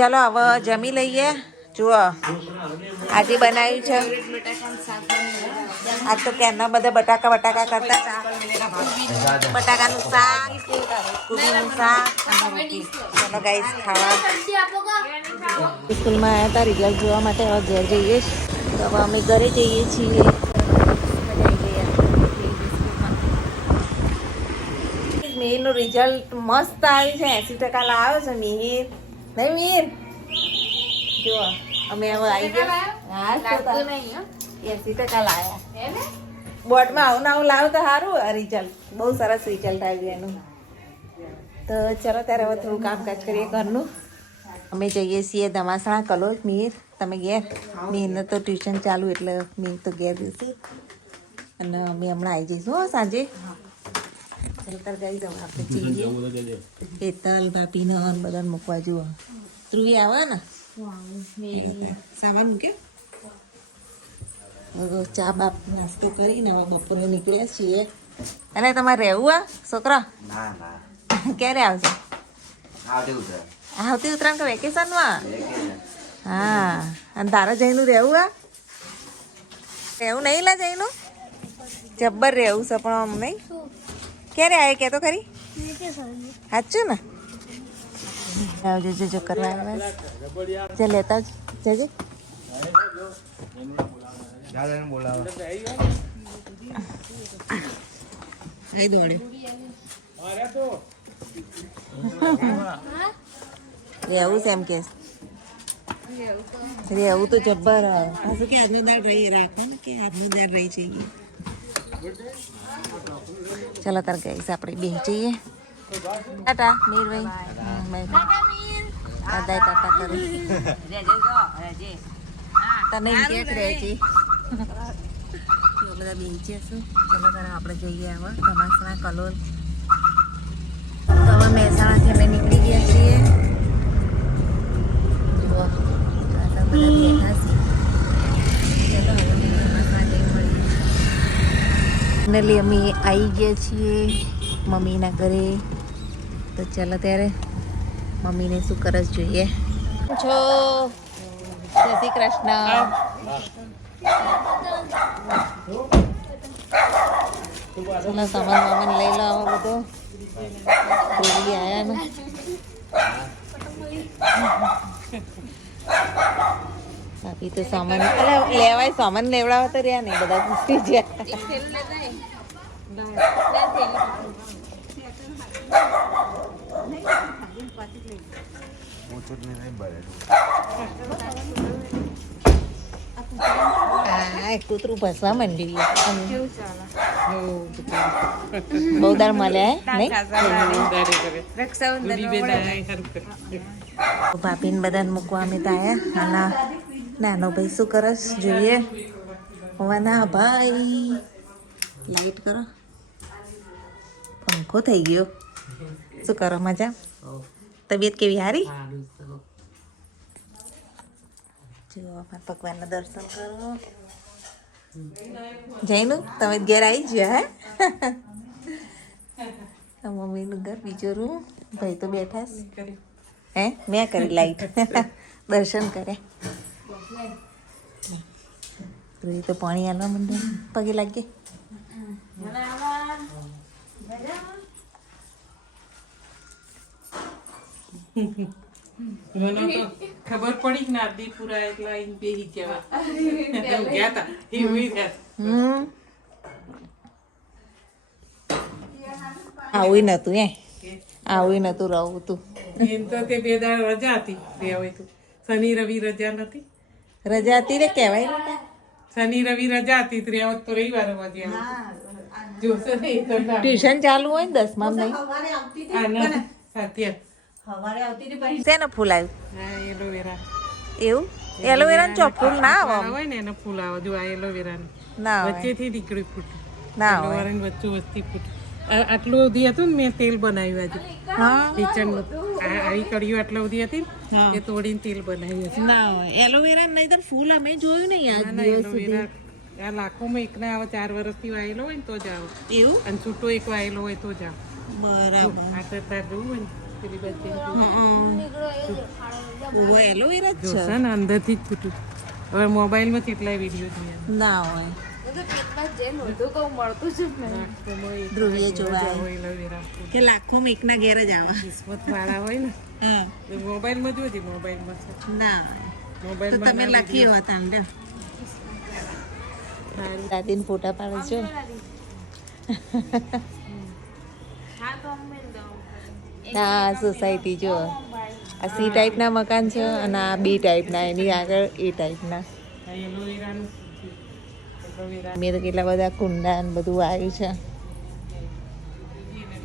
ચાલો હવે જમી લઈએ. જુઓ આજે બનાવ્યું છે. આજ તો ક્યારના બધા બટાકા કરતા હતા. બટાકાનું શાક, કોબીનું શાક અને રોટલી. ચાલો ગાઈસ ખાવા. સ્કૂલમાં આવ્યા હતા રિઝલ્ટ જોવા માટે. હવે ઘેર જઈએ તો હવે અમે ઘરે જઈએ છીએ. મિહિરનું રિઝલ્ટ મસ્ત આવ્યું છે. 80% લાવ્યો છે મિહિર. નહીં મિહિર? જુઓ અમે હવે આવી ગયા. 80% લાવ્યા. બોર્ડમાં આવું ને આવું લાવો તો સારું. રિઝલ્ટ બહુ સરસ રિઝલ્ટ આવ્યું એનું. તો ચલો ત્યારે હવે થોડું કામકાજ કરીએ ઘરનું. અમે જઈએ છીએ ધમાસણા કલોજ. મિહિર તમે ઘેર? મિહિરને તો ટ્યુશન ચાલુ એટલે મિહિર તો ઘેર જશે અને અમે હમણાં આવી જઈશું હો સાંજે. ચાલો તાર ગઈ જવું આપણે જઈએ. હેતલ ભાભીને બધાને મૂકવા જુઓ. ધ્રુવી આવે ને સામાન મૂક્યો. ચા બાપ નાસ્તો કરીને હવે બપોરે નીકળ્યા છીએ. અને તમારે રહેવું આ છોકરા? ક્યારે આવશે? આવતી ઉત્તરાયણ કે વેકેશનમાં? હા. અને તારા જઈનું રહેવું આ? રહેવું નહીં લા જઈનું? જબ્બર રહેવું છે પણ આમ નહીં. ક્યારે આવે કે તો ખરી? સાચું ને? આવજો જો કરવા આવ્યા. ચાલ લેતા જજે. રહેવું છે એમ કે રહેવું તો જબ્બર. પાછું કે આજનો દાડ રહી રાખો ને કે આજનો દાડ રહી જઈએ. ચાલો તાર ગઈશ આપણે બે જઈએ. ટાટા મીરભાઈ. દાદા ટાટા કરી તને કેક રહેજી. બધા બેસીશું. ચાલો તારે આપણે જઈએ હવે ધમાસણા કલોલ. તો હવે મહેસાણાથી અમે નીકળી ગયા છીએ. ફાઇનલી અમે આવી ગયા છીએ મમ્મીના ઘરે. તો ચાલો ત્યારે મમ્મીને શું કરસ જોઈએ. છો જય શ્રી કૃષ્ણ. ચલો સામાન લઈ લો આવો બધો. ધ્રુવી આવ્યા ને ભાભી તો સામાન લેવાય. સામાન લેવડાવવા તો રહ્યા નહીં બધા પૂછતી ગયા. કૂતરું ભસવા માંડ્યું. બહુ દાર મળે નહીં. ભાભીને બધાને મૂકવા અમે તો આવ્યા. નાનો ભાઈ શું કરસ જોઈએ. હોવાના ભાઈ લાઈટ કરો. પંખો થઈ ગયો. શું કરો મજા? તબિયત કેવી હારી? જો ભગવાનના દર્શન કરો. જઈનું તમે ઘેર આવી ગયા હે? મમ્મીનું ઘર બીજો રૂમ. ભાઈ તો બેઠા હે. મેં કરી લાઈટ દર્શન કર્યા. તો પાણી આલવા માંડે. પગે લાગે. મને તો ખબર પડી કે આદિપુરા એટલા આઈને બેહી ગયા હતા. આવું નતું આવું નતું રહું તું. એમ તો તે 2 દાડ રજા હતી. હોય તો શનિ રવિ રજા નથી. રજા હતી રે કહેવાય. શનિ રવિ રજા હતી. રહેવત તો રવિવાર મજા જોશે નહીં તો ટ્યુશન ચાલુ હોય ને 10માં નહીં. શેનો ફૂલ આવ્યું? એલોવેરા. એવું? એલોવેરા ચો ફૂલ ના આવે હોય ને એને ફૂલ આવે. જો આ એલોવેરા ના વચ્ચેથી નીકળી ફૂટ. ના એલોવેરા વચ્ચે વસ્તી ફૂટ. આટલું સુધી હતું ને મેં તેલ બનાવ્યું આજે. કિચન આવી કડીઓ આટલા સુધી હતી એ તોડીને તેલ બનાવ્યું છે. ના એલોવેરા નહીં તો ફૂલ અમે જોયું નહીં યાદ દિવસ સુધી. આ લાખોમાં એક ના આવે. 4 વર્ષથી વાયેલો હોય ને તો જ આવે. એવું? અને છૂટો એક વાયેલો હોય તો જ આવે. બરાબર. આ તો તાર જોવું હોય ને પેલી બધી એલોવેરા જ જોશે ને અંદરથી જ ફૂટું. હવે મોબાઈલમાં કેટલાય વિડીયો જોયા ના હોય ધ્રુવીએ જોવાય એલોવેરા કે લાખોમાં એકના ઘેર જ આવે કિસ્મત વાળા હોય ને હા એ મોબાઈલમાં જોજે. મોબાઈલમાં છે ના હોય તો મોબાઈલમાં તમે લખી હો તાંડે દાદીને ફોટા પાડે છો હા સોસાયટી જો આ સી ટાઈપના મકાન છે અને આ બી ટાઈપના એની આગળ એ ટાઈપના એલોવેરાનું એલોવેરા મેં તો કેટલા બધા કુંડા ને બધું આવ્યું છે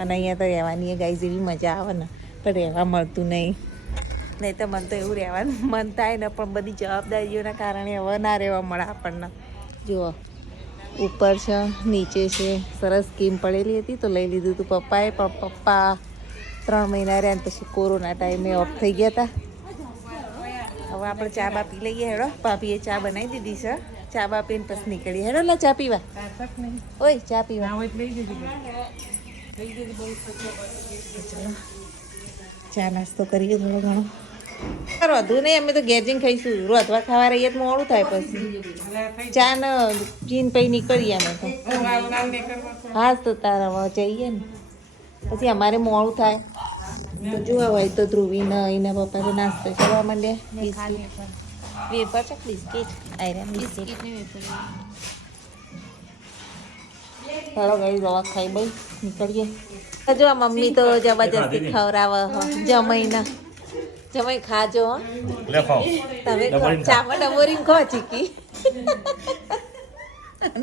અને અહીંયા તો રહેવાની ગાય જેવી મજા આવે ને પણ રહેવા મળતું નહીં તો મને તો એવું રહેવાનું મન થાય ને પણ બધી જવાબદારીઓના કારણે હવે ના રહેવા મળે આપણને જુઓ ઉપર છે નીચે છે સરસ સ્કીમ પડેલી હતી તો લઈ લીધું હતું પપ્પાએ પણ પપ્પા 3 મહિના રહ્યા ને પછી કોરોના ટાઈમે ઓફ થઈ ગયા હતા. હવે આપણે ચા બા પી લઈએ. હેડો ભાભીએ ચા બનાવી દીધી છે. ચા બા પીને પછી નીકળીએ. હેડો લા ચા પીવા. ઓય ચા પીવા. હોય લઈ જજે બહુ ચલો ચા નાસ્તો કરીએ થોડો ઘણો. વધુ નહીં અમે તો ઘેર જઈને ખાઈશું. રોધવા ખાવા રહીએ તો મોડું થાય પછી ચા ને પીને પછી નીકળીએ અમે તો. હા તો તારા જઈએ ને પછી અમારે મોડું થાય તો જોવા હોય તો ધ્રુવીને એના પપ્પા તો નાસ્તો કરવા માંડ્યા. વેફર છે બિસ્કીટ આયરા બિસ્કીટ ચાલો ગઈ દવા ખાઈ બઈ નીકળીએ. જો મમ્મી તો જબરજસ્તી ખવડાવે જમાઈને જમાઈ ખાજો તમે ચામાં ડબોરી ખો ચીકી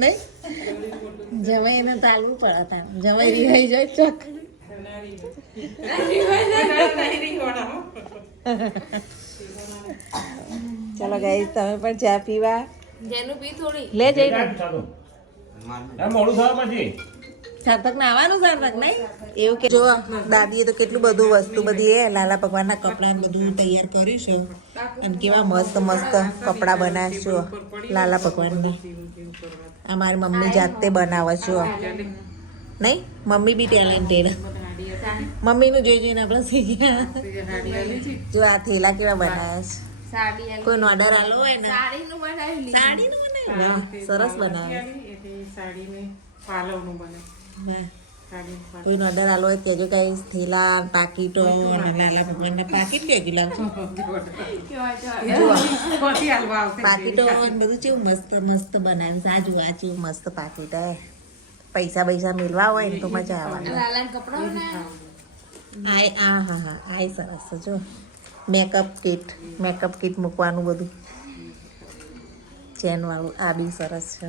નહીં જમાઈને તાલવું પડે તાર જમાઈ રિહાઈ જાય ચોક ચલો ગાઈસ તમે પણ ચા પીવા લે જઈ સાર્થક ને આવવાનું સાર્થક નહીં એવું કે જો દાદીએ તો કેટલું બધું વસ્તુ બધી એ લાલા ભગવાનના કપડા ને બધું તૈયાર કર્યું છે અને કેવા મસ્ત મસ્ત કપડા બનાવ્યા છો લાલા ભગવાનના. આ મારી મમ્મી જાતે બનાવે છો નહીં મમ્મી બી ટેલેન્ટેડ. મમ્મીનું જોઈ જોઈને આપણે શીખ્યા. જો આ થેલા કેવા બનાવ્યા છે. કોઈ ઓર્ડર આલો હોય ને સાડીનું બનાવ્યું સરસ બનાવ્યું. કોઈ ઓર્ડર આલો હોય કેજો કઈ થેલા પાકીટો અને લાલા ભગવાનના પાકીટ કે લાવજો પાકીટો બધું કેવું મસ્ત મસ્ત બનાવ્યું છે. આ જો આ કેવું મસ્ત પાકીટ હે. પૈસા પૈસા મેળવા હોય ને તો મજા આવે. હા હા હા આ સરસ છે. જો મેકઅપ કીટ મૂકવાનું બધું ચેન વાળું આ બી સરસ છે.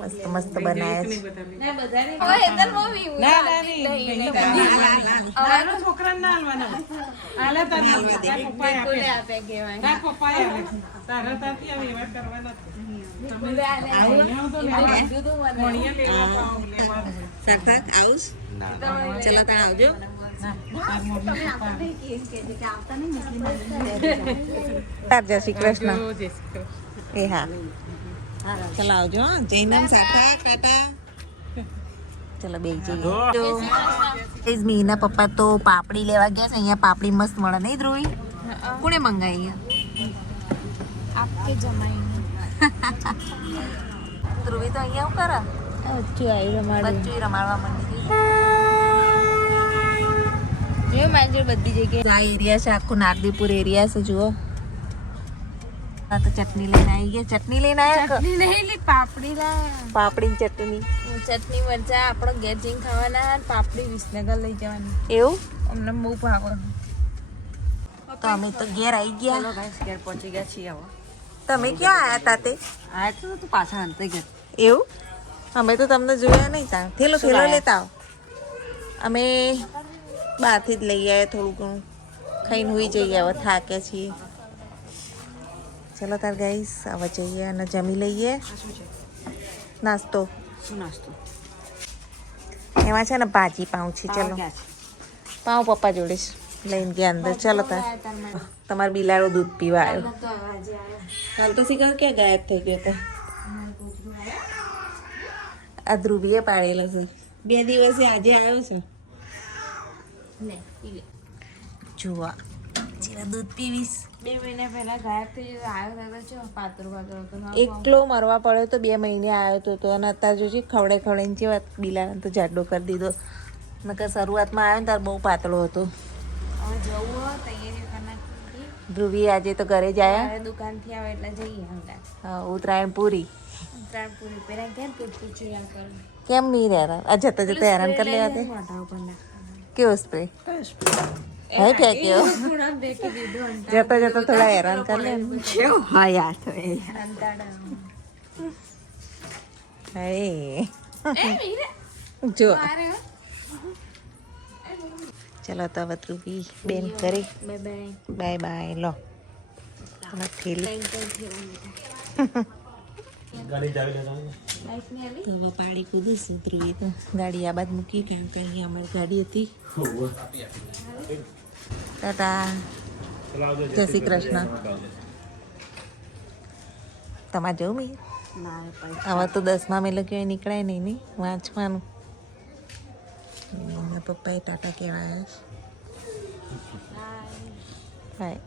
મસ્ત મસ્ત બનાવ્યા છે. સાર્થક આવું ચલો તાર આવજો. જય શ્રી કૃષ્ણ. એ હા ચલો આવજો. જૈનમ સાર્થક ટાટા. ચલો બે જઈએ. મીના પપ્પા તો પાપડી લેવા ગયા છે. અહીંયા પાપડી મસ્ત મળે નહીં ધ્રુવી? કોને મંગાવી? ધ્રુવી તો અહીંયા શું કરે? બચ્ચું રમાડવા માંડી ગઈ. બધી જગ્યાએ આ એરિયા છે આખું નારદીપુર એરિયા છે. જુઓ આ તો ચટણી લઈને આવી ગયા. ચટણી લઈને આવ્યા પાપડી ચટણી મરચા આપણો ઘેર જઈને ખાવાના. પાપડી વિસનગર લઈ જવાની. એવું અમને બહુ ભાવે. તો અમે તો ઘેર આવી ગયા. ઘેર પહોંચી ગયા છીએ. હવે તમે ક્યાં આયા તા તે? આ તો તું પાછા અંતે ગયા. એવું અમે તો તમને જોયા નહીં. તા થેલો લેતા આવો. અમે બહારથી જ લઈ આવ્યા થોડું ઘણું ખાઈને હોઈ જઈએ. હવે થાક્યા છીએ. ચલો તાર ગાઈસ હવે જઈએ અને જમી લઈએ. નાસ્તો શું નાસ્તો? એમાં છે ને ભાજી પાઉં છે. ચલો પાઉં પપ્પા જોડે લઈને ગયા અંદર. ચલો તાર તમારો બિલાડો દૂધ પીવા આવ્યો. હાલ તો શીખર ક્યાં ગાયબ થઈ ગયો હતો? આ ધ્રુવીએ પાડેલો છે 2 દિવસે આજે આવ્યો છે. લે પી લે. જુઓ જેવા દૂધ પીવીશ 2 મહિના પહેલા ગાયબ થઈ જતો આવ્યો તો ચો પાતળો પાતળો હતો ના એકલો મરવા પડ્યો તો 2 મહિને આવ્યો તો અને અત્યારે જોજે ખવડે ખવડાઈને જેવા બિલાને તો જાડો કરી દીધો નકર શરૂઆતમાં આવ્યો ને ત્યારે બહુ પાતળો હતો. હવે જવું હોય તૈયારી કરી નાખી. ધ્રુવી આજે તો ઘરે જ આવ્યા. મારે દુકાનથી આવે એટલે જઈએ અંદર. ઉત્તરાયણ પૂરી ત્રાણપુરી પેલા કેમ પૂછ્યું યાર કર કેમ નહીં હેરાન આ જતા જતા હેરાન કરી લેવા તે મોઢા ઉપર નાખવાના. કેવો સ્પ્રે હે ફેંક્યો પૂણા બેકી દીધું જતા જતા થોડા હેરાન કરી લે કેવો હા યાર તો એ અંતાડા. હે એ વીરે જો મારે ચલો તો હવે ધ્રુવી બેન કરે બાય બાય. બાય બાય લો અને થેલી લાઈફ ની આલી તો હવે પાડી કૂદું છું ધ્રુવી તો ગાડી આ બાદ મૂકી કારણ કે અહીંયા અમારી ગાડી હતી. ટાટા જય શ્રી કૃષ્ણ. તમારે જવું મેં ના પણ આવા તો 10મા મેં લખ્યું નીકળાય નહીં નહીં વાંચવાનું. એના પપ્પાએ ટાટા કહેવાય. હાય